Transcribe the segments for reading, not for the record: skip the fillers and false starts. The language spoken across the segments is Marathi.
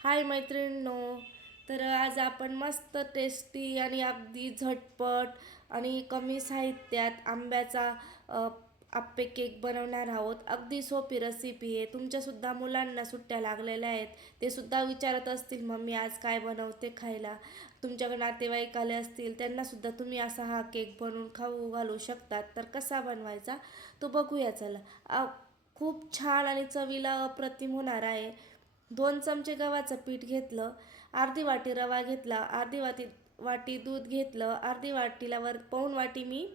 हाय मैत्रिणींनो. तर आज आपण मस्त टेस्टी आणि अगदी झटपट आणि कमी साहित्यात आंब्याचा आप्पे केक बनवणार आहोत. अगदी सोपी रेसिपी आहे. तुमच्यासुद्धा मुलांना सुट्ट्या लागलेल्या आहेत, ते सुद्धा विचारत असतील मम्मी आज काय बनवते खायला. तुमच्याकडे नातेवाईक आले असतील, त्यांनासुद्धा तुम्ही असा हा केक बनवून खाऊ घालू शकतात. तर कसा बनवायचा तो बघूया चला. खूप छान आणि चवीला अप्रतिम होणार आहे. 2 चमचे गव्हाचं पीठ घेतलं, अर्धी वाटी रवा घेतला, अर्धी वाटी दूध घेतलं, अर्धी वाटीला पाऊण वाटी मी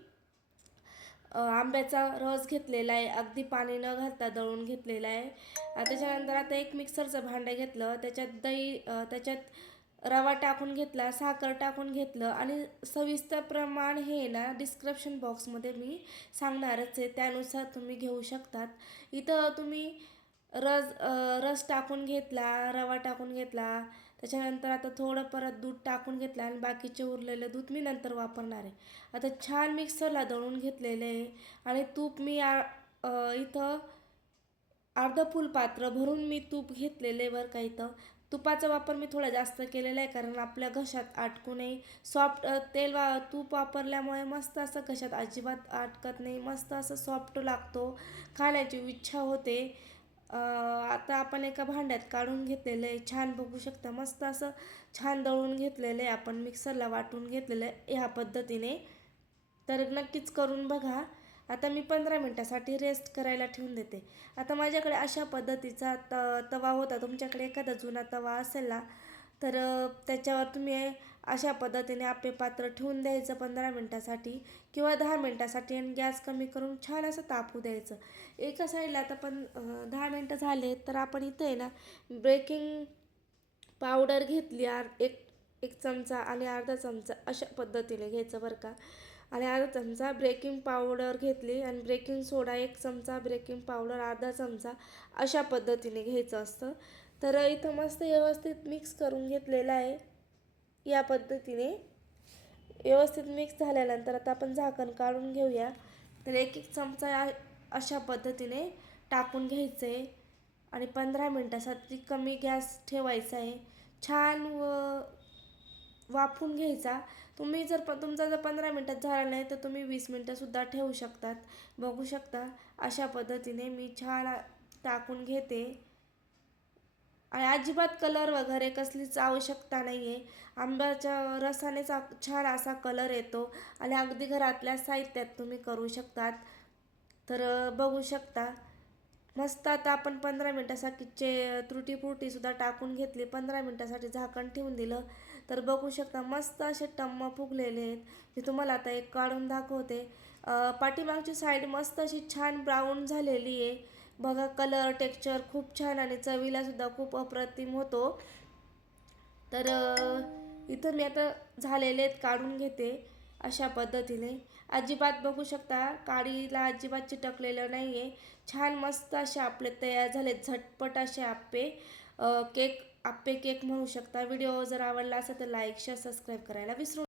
आंब्याचा रस घेतलेला आहे, अगदी पाणी न घालता दळून घेतलेला आहे. त्याच्यानंतर आता एक मिक्सरचं भांडं घेतलं, त्याच्यात रवा टाकून घेतला, साखर टाकून घेतलं आणि सविस्तर प्रमाण हे ना डिस्क्रिप्शन बॉक्समध्ये मी सांगणारच आहे, त्यानुसार तुम्ही घेऊ शकतात. इथं तुम्ही रस टाकून घेतला, रवा टाकून घेतला, त्याच्यानंतर आता थोडं परत दूध टाकून घेतलं आणि बाकीचे उरलेलं दूध मी नंतर वापरणार आहे. आता छान मिक्सरला दळून घेतलेलं आहे आणि तूप मी इथं अर्धं फुलपात्र भरून मी तूप घेतलेलं आहे बरं का. इथं तुपाचा वापर मी थोडा जास्त केलेला आहे, कारण आपल्या घशात अटकू नये. सॉफ्ट तूप वापरल्यामुळे मस्त असं घशात अजिबात अटकत नाही, मस्त असं सॉफ्ट लागतो, खाण्याची इच्छा होते. आता आपण एका भांड्यात काढून घेतलेलं आहे. छान बघू शकता, मस्त असं छान दळून घेतलेलं आहे, आपण मिक्सरला वाटून घेतलेलं आहे ह्या पद्धतीने. तर नक्कीच करून बघा. आता मी 15 मिनटासाठी रेस्ट करायला ठेवून देते. आता माझ्याकडे अशा पद्धतीचा तवा होता. तुमच्याकडे एखादा जुना तवा असेल ना, तर त्याच्यावर तुम्ही अशा पद्धतीने आपले पात्र ठेवून द्यायचं 15 मिनटासाठी किंवा 10 मिनटासाठी आणि गॅस कमी करून छान असं तापू द्यायचं. एका साईडला आता 10 मिनटं झाले, तर आपण इथं आहे ना बेकिंग पावडर घेतली, एक एक चमचा आणि अर्धा चमचा अशा पद्धतीने घ्यायचं बरं का. आणि अर्धा चमचा बेकिंग पावडर घेतली आणि बेकिंग सोडा 1 चमचा, बेकिंग पावडर अर्धा चमचा अशा पद्धतीने घ्यायचं असतं. तर इथं मस्त व्यवस्थित मिक्स करून घेतलेलं आहे. या पद्धतीने व्यवस्थित मिक्स झाल्यानंतर आता आपण झाकण काढून घेऊया. तर एक एक चमचा अशा पद्धतीने टाकून घ्यायचं आहे आणि 15 मिनटासाठी कमी गॅस ठेवायचा आहे. छान वाफून घ्यायचा. तुमचा जर 15 मिनटात झाला नाही, तर तुम्ही 20 मिनटंसुद्धा ठेवू शकतात. बघू शकता अशा पद्धतीने मी छान टाकून घेते आणि अजिबात कलर वगैरे कसलीच आवश्यकता नाही आहे. आंब्याच्या रसानेच छान असा कलर येतो आणि अगदी घरातल्या साहित्यात तुम्ही करू शकतात. तर बघू शकता मस्त. आता आपण 15 मिनटासाठी त्रुटी टाकून घेतली, 15 मिनटासाठी झाकण ठेवून दिलं. तर बघू शकता मस्त असे टम्म फुगलेले आहेत. मी तुम्हाला आता एक काढून दाखवते. पाठीमागची साईड मस्त अशी छान ब्राऊन झालेली आहे बघा. कलर टेक्स्चर खूप छान आणि चवीलासुद्धा खूप अप्रतिम होतो. तर इथं मी आता झालेले आहेत, काढून घेते अशा पद्धतीने. अजिबात बघू शकता काडीला अजिबात चिटकलेलं नाही आहे. छान मस्त असे आपले तयार झाले झटपट असे आप्पे केक म्हणू शकता. व्हिडिओ जर आवडला असेल तर लाईक शेअर सबस्क्राईब करायला विसरू